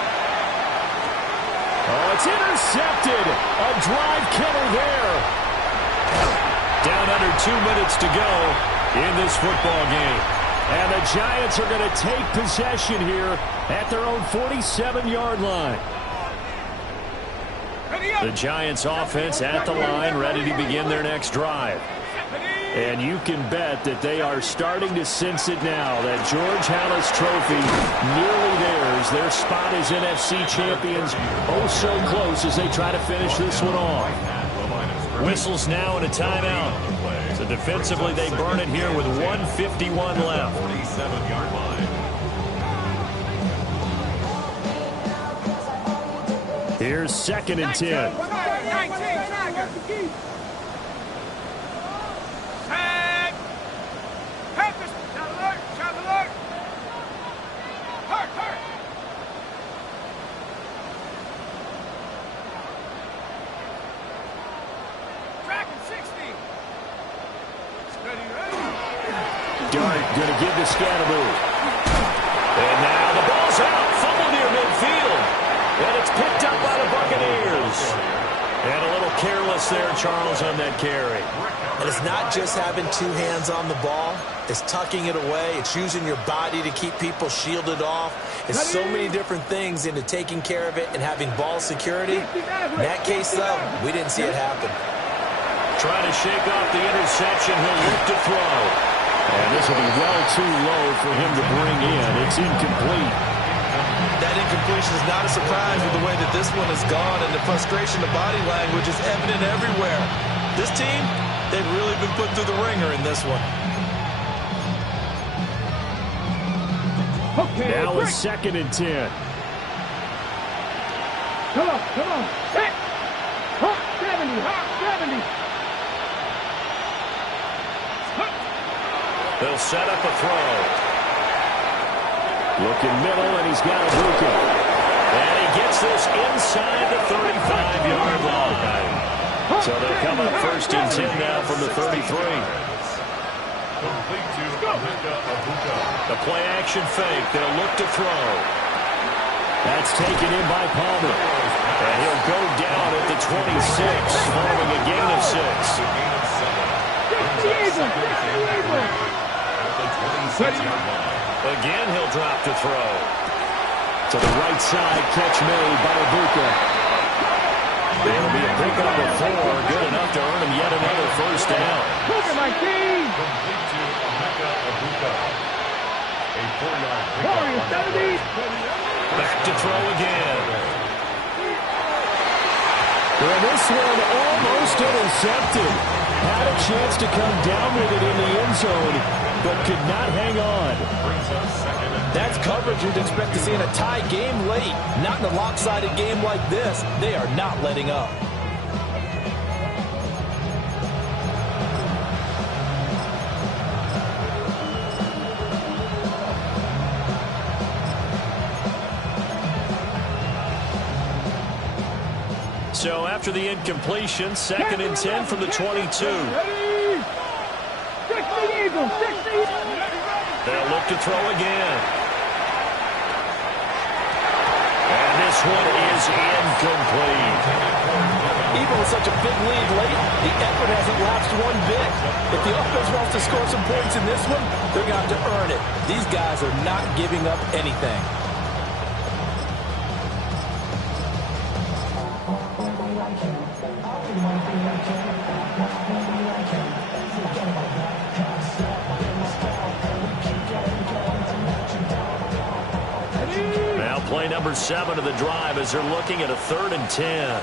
Oh, it's intercepted. A drive killer there. Down under 2 minutes to go in this football game. And the Giants are going to take possession here at their own 47-yard line. The Giants offense at the line, ready to begin their next drive. And you can bet that they are starting to sense it now. That George Halas trophy nearly theirs. Their spot as NFC champions oh so close as they try to finish this one off. Whistles now and a timeout. So defensively they burn it here with 1:51 left. 47-yard line. Here's 2nd and 10. Dart going to give to Scatterboo. And now the ball's out. Fumble near midfield. And it's picked up by the Buccaneers. And a little careless there, Charles, on that carry. And it's not just having 2 hands on the ball. It's tucking it away. It's using your body to keep people shielded off. It's so many different things into taking care of it and having ball security. In that case, though, we didn't see it happen. Trying to shake off the interception. He'll look to throw. And this will be well too low for him to bring in. It's incomplete. That incompletion is not a surprise with the way that this one has gone, and the frustration, the body language is evident everywhere. This team, they've really been put through the ringer in this one. Okay, now it's 2nd and 10. Come on. Set. Hawk 70. They'll set up a throw. Looking middle, and he's got a Ibuka. And he gets this inside the 35-yard line. So they'll come up 1st and 10 now from the 33. Complete to Emeka Egbuka. The play action fake. They'll look to throw. That's taken in by Palmer. And he'll go down at the 26 following a gain of 6. Again, he'll drop to throw. To the right side, catch made by Ibuka. It'll be a pickup of 4, good enough to earn him yet another 1st down. Complete to Emeka Egbuka. A 4-yard pickup. Back to throw again. Well, this one almost intercepted. Had a chance to come down with it in the end zone, but could not hang on. That's coverage you'd expect to see in a tie game late. Not in a lopsided game like this. They are not letting up. So after the incompletion, 2nd and 10 from the 22. They'll look to throw again. And this one is incomplete. Even with such a big lead late, the effort hasn't lapsed one bit. If the offense wants to score some points in this one, they're going to have to earn it. These guys are not giving up anything. Now play number 7 of the drive as they're looking at a 3rd and 10.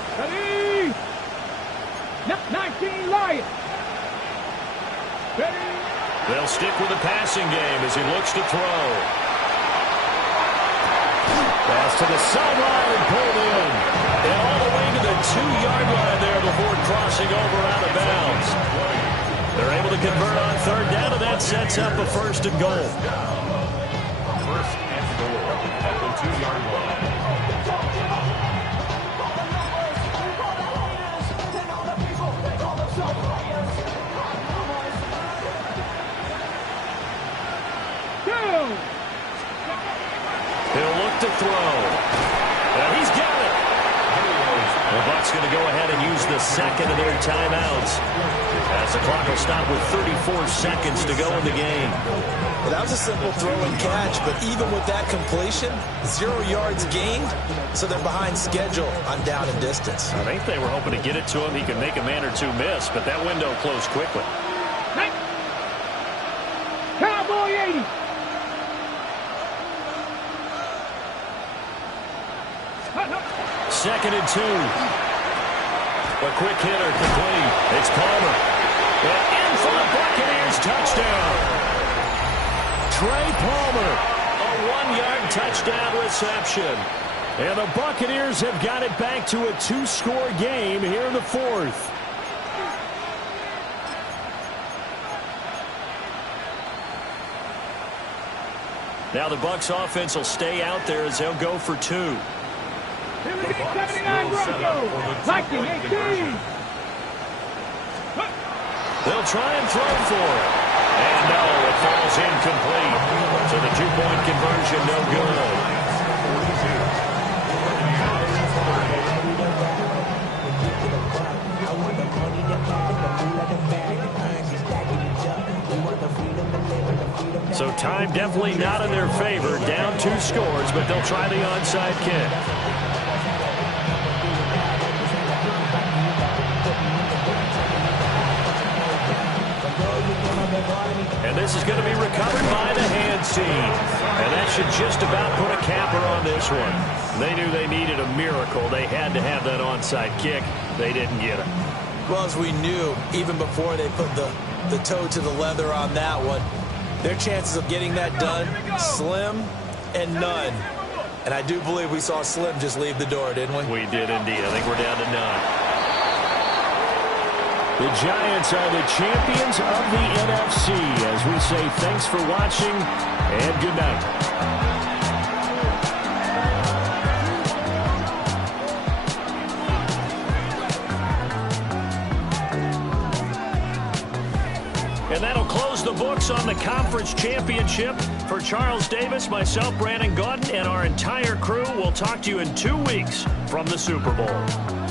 19 Lions. They'll stick with the passing game as he looks to throw. Pass to the sideline and pulled in. And all the way to the 2-yard line there before crossing over out of bounds. They're able to convert on third down, and that sets up a 1st and goal. 1st and goal at the 2-yard line. He'll look to throw. He's got it. The Bucs going to go ahead and use the second of their timeouts, as the clock will stop with 34 seconds to go in the game. Well, that was a simple throw and catch, but even with that completion, 0 yards gained, so they're behind schedule on down and distance. I think they were hoping to get it to him. He could make a man or two miss, but that window closed quickly. Cowboy 80. Second and 2. A quick hitter complete. It's Palmer. And in for the Buccaneers touchdown. Trey Palmer. A 1-yard touchdown reception. And the Buccaneers have got it back to a 2-score game here in the 4th. Now the Bucs offense will stay out there as they'll go for 2. Here we go, 79 Broncos. Liking 18. They'll try and throw for it. And no, it falls incomplete. So the 2-point conversion no good. So time definitely not in their favor. Down 2 scores, but they'll try the onside kick. And this is going to be recovered by the hands team. And that should just about put a capper on this one. They knew they needed a miracle. They had to have that onside kick. They didn't get it. Well, as we knew, even before they put the toe to the leather on that one, their chances of getting that done, slim and none. And I do believe we saw Slim just leave the door, didn't we? We did indeed. I think we're down to none. The Giants are the champions of the NFC. As we say, thanks for watching and good night. And that'll close the books on the conference championship. For Charles Davis, myself, Brandon Gaudin, and our entire crew, we'll talk to you in 2 weeks from the Super Bowl.